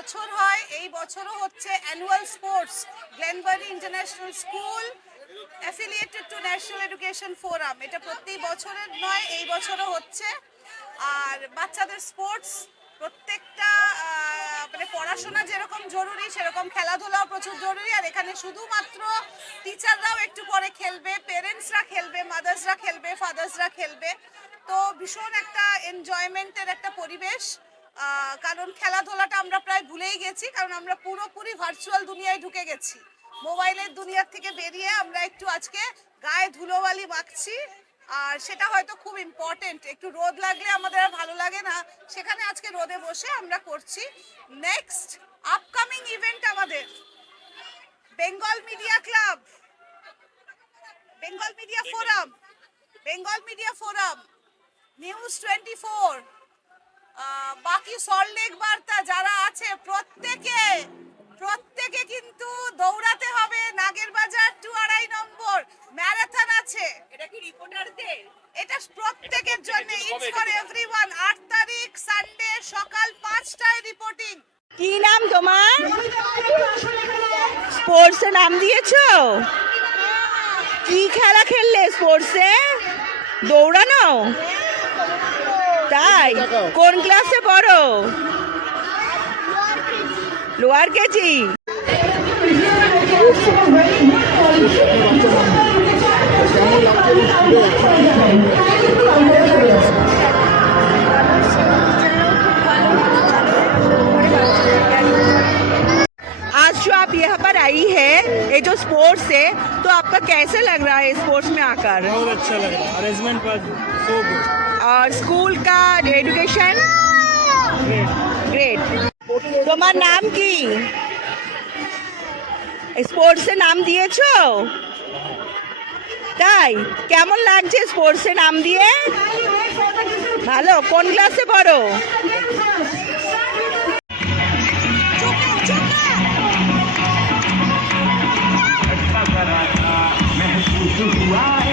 বছর হয়, এই বছরও হচ্ছে annual sports Glenbury International School affiliated to National Education Forum. এটা প্রতি বছরের নয়, এই বছরও হচ্ছে। আর বাচ্চাদের স্পোর্টস প্রত্যেকটা মানে পড়াশোনা যেরকম জরুরি সেরকম খেলাধুলাও প্রচুর জরুরি। আর এখানে শুধুমাত্র টিচাররাও একটু পরে খেলবে, পেরেন্টসরা খেলবে, মাদার্সরা খেলবে, ফাদার্সরা খেলবে। তো ভীষণ একটা এনজয়মেন্টের একটা পরিবেশ। কারণ খেলাধুলাটা আমরা প্রায় ভুলেই গেছি, কারণ আমরা পুরোপুরি ভার্চুয়াল দুনিয়ায় ঢুকে গেছি। মোবাইলের দুনিয়ার থেকে বেরিয়ে আমরা একটু আজকে গায়ে ধুলোবালি মাখছি, আর সেটা হয়তো খুব ইম্পর্টেন্ট। একটু রোদ লাগলে আমাদের আর ভালো লাগে না, সেখানে আজকে রোদে বসে আমরা করছি। নেক্সট আপকামিং ইভেন্ট আমাদের Bengal media club, Bengal media forum, Bengal media forum, news 24, বাকি সল্টলেক বার্তা যারা আছে প্রত্যেকে কিন্তু দৌড়াতে হবে। নাগের বাজার 2-2.5 নম্বর ম্যারাথন আছে। এটা কি রিপোর্টারদের? এটা প্রত্যেকের জন্য, ইটস ফর এভরিওয়ান। 8 তারিখ সানডে সকাল 5টায় রিপোর্টিং। কি নাম তোমার? স্পোর্টসে নাম দিয়েছো? কি খেলা খেললে স্পোর্টসে? দৌড়ানো? তাই? কোন ক্লাসে পড়ো? Lower KG. आज जो आप यहाँ पर आई है, ये जो स्पोर्ट्स है, तो आपका कैसे लग रहा है स्पोर्ट्स में आकर? बहुत अच्छा लग रहा है, अरेंजमेंट पर सो गुड। और स्कूल का एजुकेशन গ্রেট। তোমার নাম কি? স্পোর্টসে নাম দিয়েছো? তাই? কেমন লাগছে স্পোর্টসে নাম দিয়ে? ভালো। কোন ক্লাসে পড়ো? महसूस हुआ है